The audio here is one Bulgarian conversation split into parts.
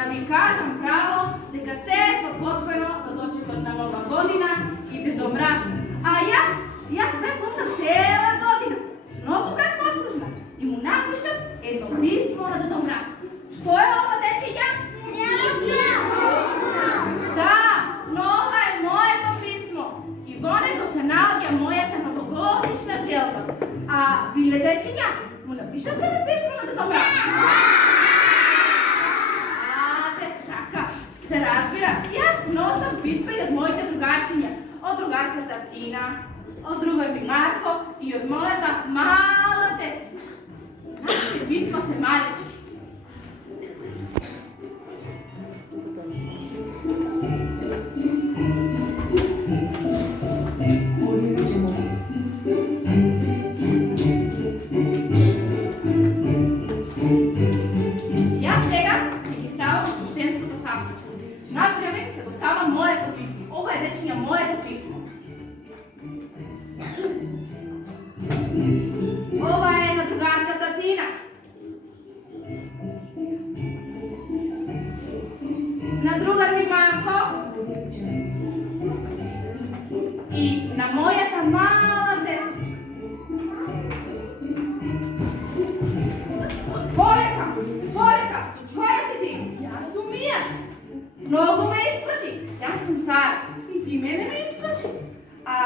da vi kažem pravo, neka se podgotveno za dočekotna nova godina ide do mraz. A jaz bre pomna cela godina, mnogo krat poslušna i mu napišem jedno pismo na do mraz. Što je ovo, dečinja? Da, nova je moje to pismo. I vonето се наоѓа мојата новогодишна желба. А виле дечиња, му напишавте ли писмо на Дедо Мраз? Така, се разбира, јас носам писма и од моите другарчиња. Од другарката Тина, од другај ми Марко и од мојата мала сестричка. Нашите писма се малечки. Моето писмо. Ова е на другарката Тина. На другар ми Марко. И на мојата мала сестричка. Порека, која си ти? Јас сум Мија. Многу ме исплаши. Јас сум Сара. Ти мене ме исплаши. А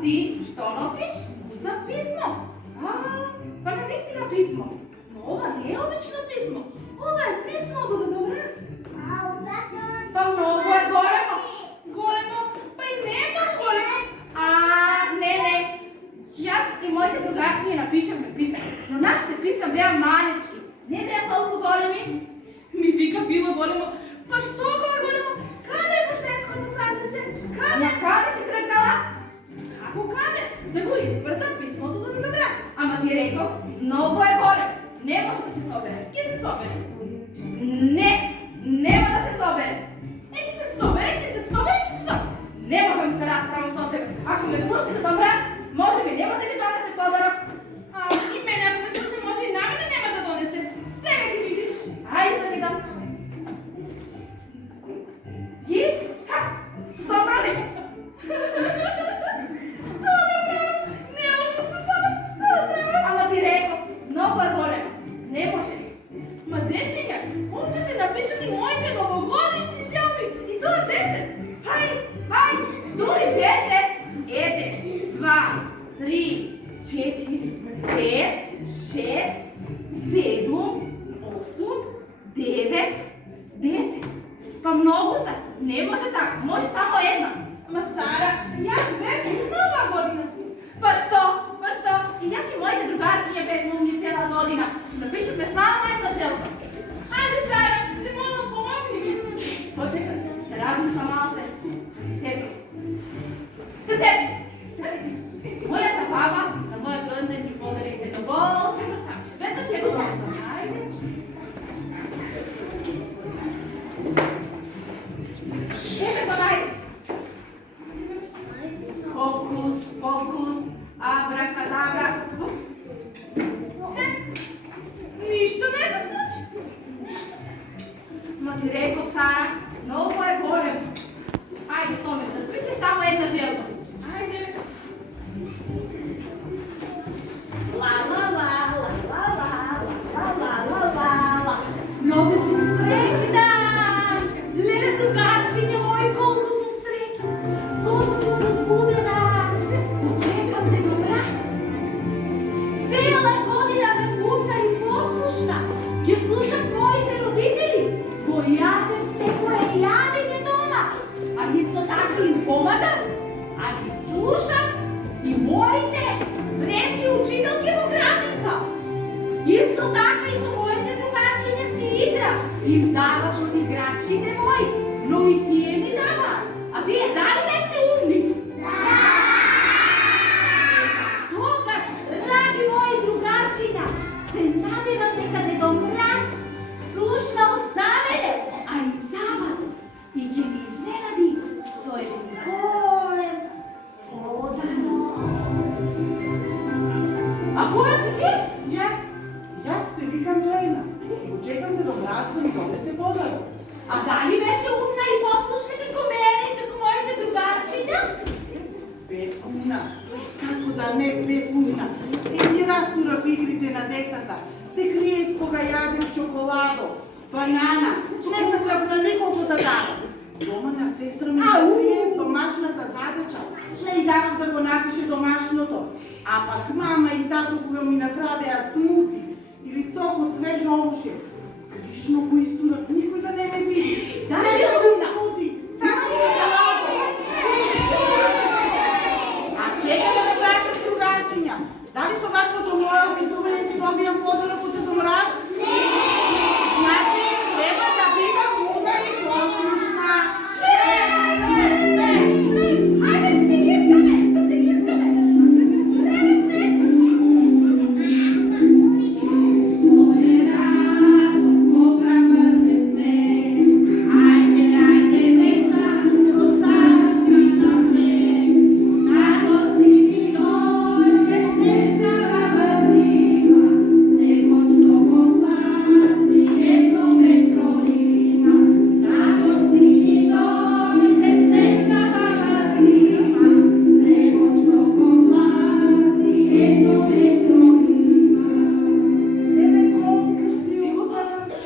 ти што носиш? За писмо. Па навистина писмо. Но ова не е обично писмо. Ова е писмо до Дедо Мраз. Па многу е големо. Големо? Па и нема големо. Не. Јас и моите другарчиња напишавме писмо. Но нашите писма беа малечки. Не беа толку големи. Ми вика било големо. Па што беа големо? Каде е поштенското сандуче? Каде си тргнала? Како каде? Да го извртам писмото до Дедо Мраз. Ама ти реков, многу е голем. Не може да се собере. Ке се собере? Не, нема да се собере. Ке се собере. Не може да се расправам со тебе. Ако ме слушате Дедо Мраз, може би нема да ми донесе подарок. И мене, ако ме слушате, може и на мене нема да донесе. Сега ти видиш. Ајде да ми дам. И как? Се собрали? Што да правам? Не може да се собрам. Што да правам? Ама ти реков, многу е голема. Не може. Ма дечиња, овде се напишани моите новогодишни желби. И тоа 10. Хај, дури 10. 1, 2, 3, 4, 5, 6, 7, 8, 9, 10. Па многу са. Не може така. Може само една. Ама Сара, јас бев нова година. Па што? И јас и моите другарчиња бевме умни цела година. Напишеме само една желба. Ајде, Сара, те молам, помогни ми. Почекай, да размислам малце. Да се сетам. Се сети. Мојата баба за мојот роденден ми подари едно волшебно стамче. Веднаш ќе го донесам. Ајде. Фокус, абракадабра. Ништо не се случи. Ма ти реков, Сара, многу е голем. Ајде, Соня, да смисли само една желба. Ајде. Ла. Многу сум среќна. Леле, другарчиња мои, колку сум среќна. Колку сум возбудена. Очекам Дедо Мраз. Цела година ме будна и послушна. Ќе слушам моите родители. Го јадем секое јадење дома. А исто така им помагам. А ги слушам и моите вредни учителки во градинка. Исто така и со моите другарчиња си играм. Им давам од играчките мои, но и тие ми даваат. А вие дали бевте умни? Да! Тогаш, драги мои другарчиња, се надевам дека Дедо Мраз слушнал за мене, а и за вас. И ќе ми изненади со еден голем подарок. А која си ти? Јас се викам Лена. Очекам Дедо Мраз да ми донесе подарок. А Ах, мама и тато, кога ми направя смути или сок от свежо овоще, скришно го изтурах, никой да не ме види. Да, не да, ядам да. смути, само да ладам. А сега да ме прачат другарчиня. Дали с оваквото мое описуване ти добиям плода по домраз? Не! Значи, трябва да видам муда и послушна. Хайде да се лискаме! Да се лискаме! Време се!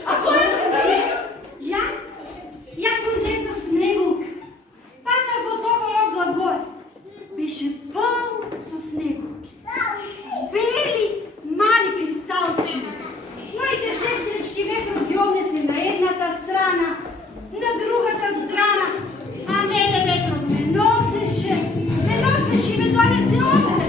А коя си ти? Јас сум деца Снегулка. Паднав од овој облак горе. Беше пълн со снеговки. Бели, мали кристалчиња. Моите сестрички ветрот ги однесе на едната страна, на другата страна, а мене ветрот ме носеше и ме донесе овде.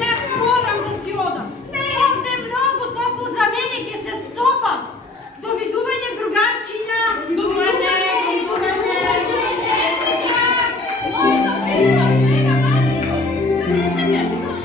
Јас морам да си одам. Овде е многу топло за мене, ќе се стопам. Довидување, другарчиња. Довидување. Моето писмо, сега маличко! Замислете,